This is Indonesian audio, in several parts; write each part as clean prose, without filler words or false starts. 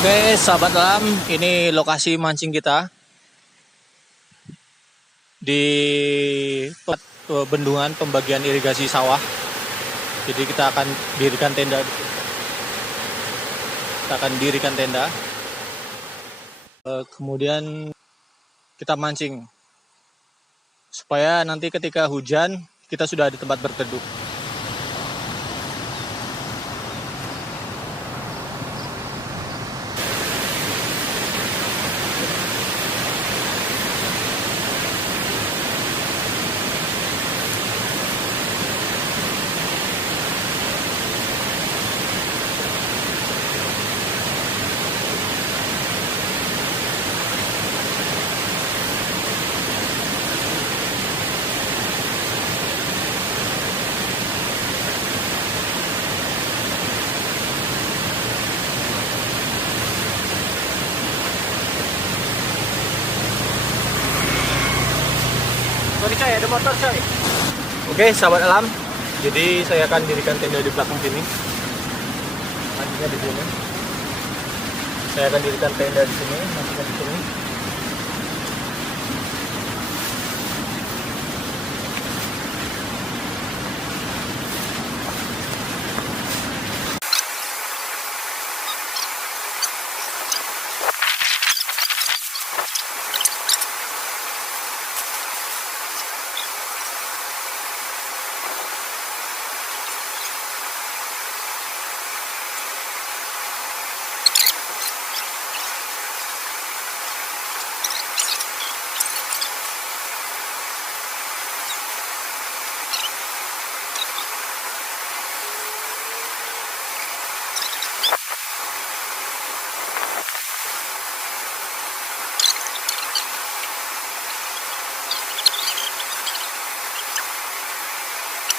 Oke, sahabat alam, ini lokasi mancing kita di bendungan pembagian irigasi sawah. Jadi kita akan dirikan tenda. Kemudian kita mancing supaya nanti ketika hujan kita sudah ada tempat berteduh. Sorry coy, ada motor coy. Oke, sahabat alam. Jadi saya akan dirikan tenda di belakang sini. Mancingnya di sini. Saya akan dirikan tenda di sini, mancingnya di sini.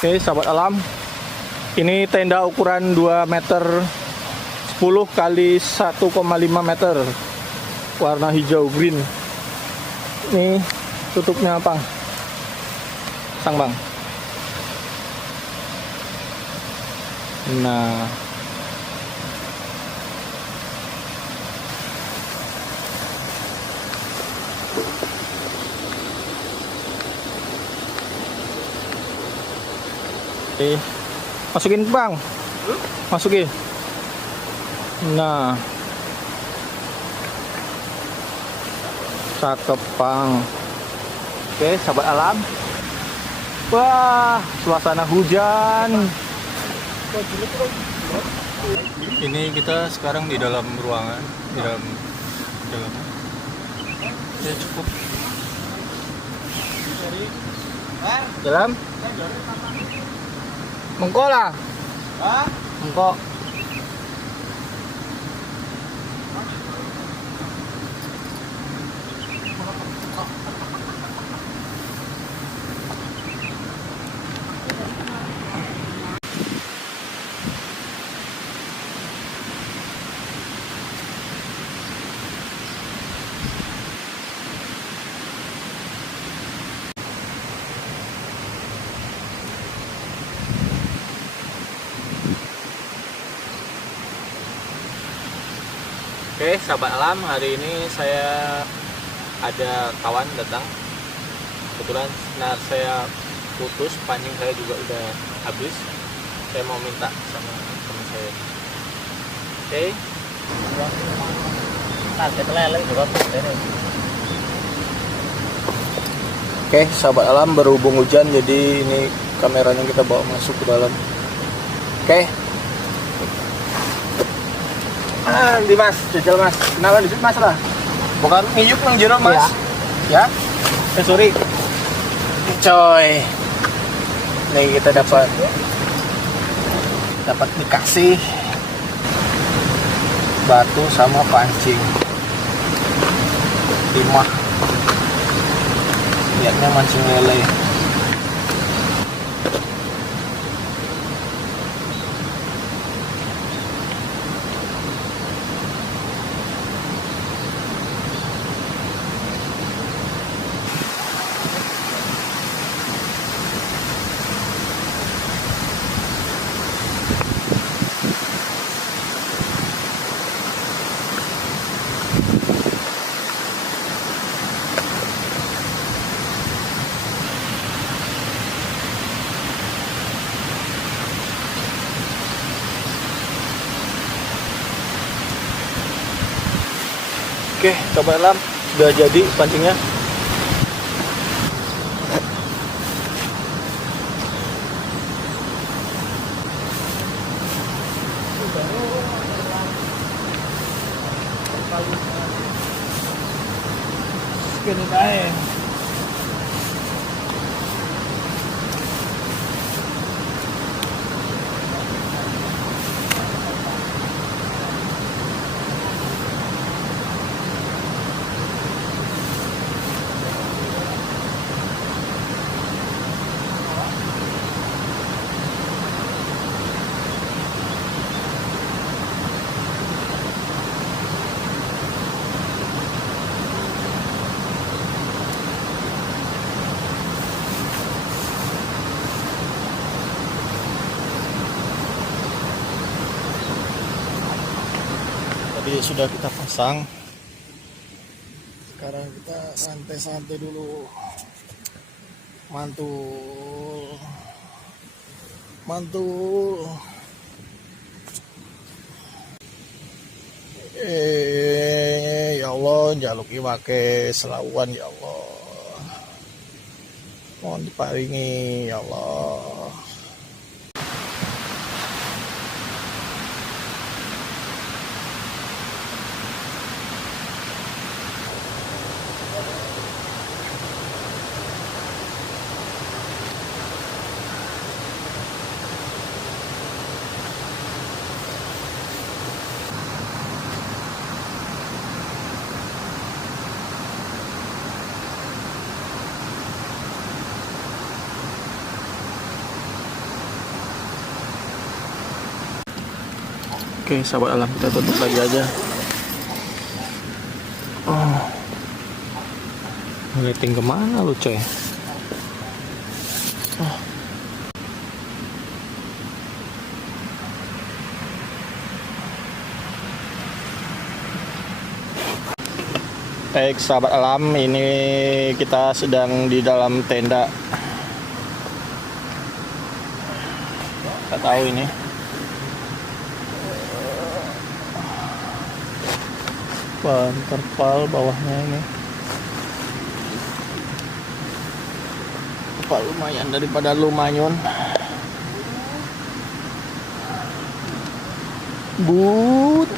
Oke, sahabat alam, ini tenda ukuran 2 meter 10 kali 1,5 meter, warna hijau green. Ini tutupnya apa? Sang bang. Nah, masukin bang, masukin. Nah, cakep bang. Oke, sahabat alam. Wah, suasana hujan. Ini kita sekarang di dalam ruangan, di dalam. Ya cukup. Dalam. Mengko lah. Hah? Mengko. Oke, sahabat alam, hari ini saya ada kawan datang. Kebetulan senar saya putus, pancing saya juga udah habis. Saya mau minta sama teman saya. Oke. Oke, sahabat alam, berhubung hujan jadi ini kameranya kita bawa masuk ke dalam. Oke. Di mas, jajal mas. Kenapa di situ mas lah? Bukan ngiyuk nang jero mas. Ya? Sorry. Coy. Nih kita dapat dikasih batu sama pancing. Timah. Lihatnya mancing lele. Oke, sahabat alam, sudah jadi pancingnya. Segini aja. Tadi sudah kita pasang. Sekarang kita santai-santai dulu. Mantul. Mantul. Ya Allah, jaluk iwake selawan ya Allah. Mohon diparingi ya Allah. Oke, sahabat alam, kita tutup lagi aja. Oh, ngeliatin kemana lu, coy? Oh. Baik, sahabat alam, ini kita sedang di dalam tenda. Kita tahu ini. Bahan terpal bawahnya ini. Terpal lumayan daripada lumayan. But.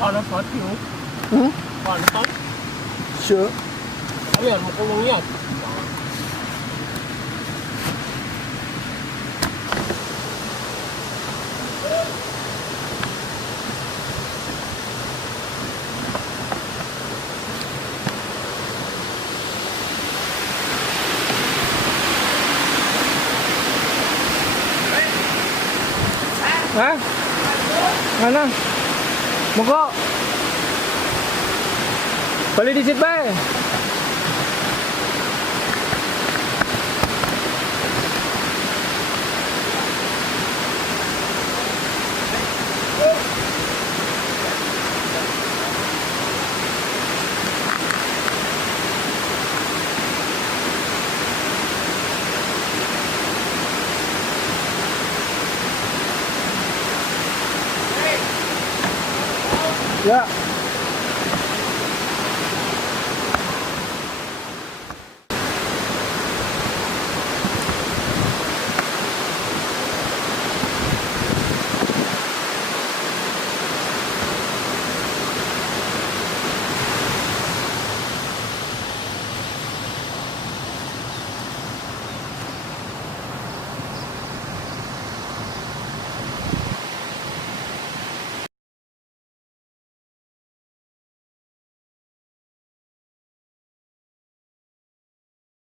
Panas hati, panas kan? Sure. Ayan, makulong yan. Hah? Mana? Moko. Balik di situ, bay. Ya.